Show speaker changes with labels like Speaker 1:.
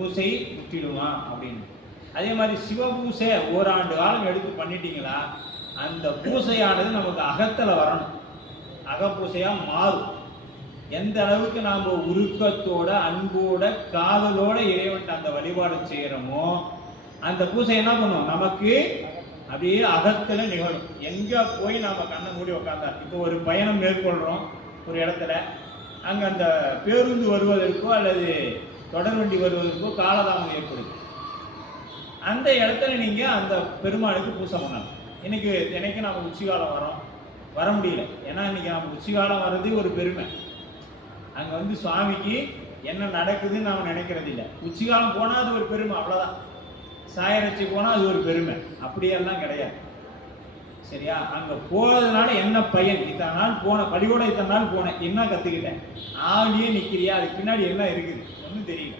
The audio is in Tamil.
Speaker 1: பூசை முற்றிடுவான் அப்படின்னு. அதே மாதிரி சிவ பூசை ஓராண்டு காலம் எடுத்து பண்ணிட்டீங்களா அந்த பூசையானது நமக்கு அகத்தில் வரணும். அகப்பூசையாக மாறும். எந்த அளவுக்கு நாம் உருக்கத்தோட அன்போட காதலோட இறைவன் அந்த வழிபாடு செய்கிறோமோ அந்த பூசை என்ன பண்ணுவோம் நமக்கு அப்படியே அகத்தில் நிகழும். எங்கே போய் நாம் கண்ணை மூடி உட்காந்தா இப்போ ஒரு பயணம் மேற்கொள்கிறோம் ஒரு இடத்துல. அங்கே அந்த பேருந்து வருவதற்கோ அல்லது தொடர்வண்டி வருவதற்கோ காலதாமம் ஏற்படுது அந்த இடத்துல நீங்கள் அந்த பெருமாளுக்கு பூசை பண்ணலாம் இன்னைக்கு இன்னைக்கு நாம உச்சிகாலம் வரோம். வர முடியல. ஏன்னா இன்னைக்கு நம்ம உச்சிகாலம் வர்றது ஒரு பெருமை. அங்கே வந்து சுவாமிக்கு என்ன நடக்குதுன்னு நாம் நினைக்கிறது இல்லை. உச்சிகாலம் போனால் அது ஒரு பெருமை அவ்வளோதான் சாயரட்சி போனால் அது ஒரு பெருமை. அப்படியெல்லாம் கிடையாது. சரியா? அங்க போறதுனால என்ன பயன்? இத்தனை நாள் போன பள்ளிக்கூடம் இத்தனை நாள் போனேன். என்ன கத்துக்கிட்டேன்? ஆவலியே நிக்கிறியா? அதுக்கு பின்னாடி என்ன இருக்குது? ஒன்றும் தெரியல.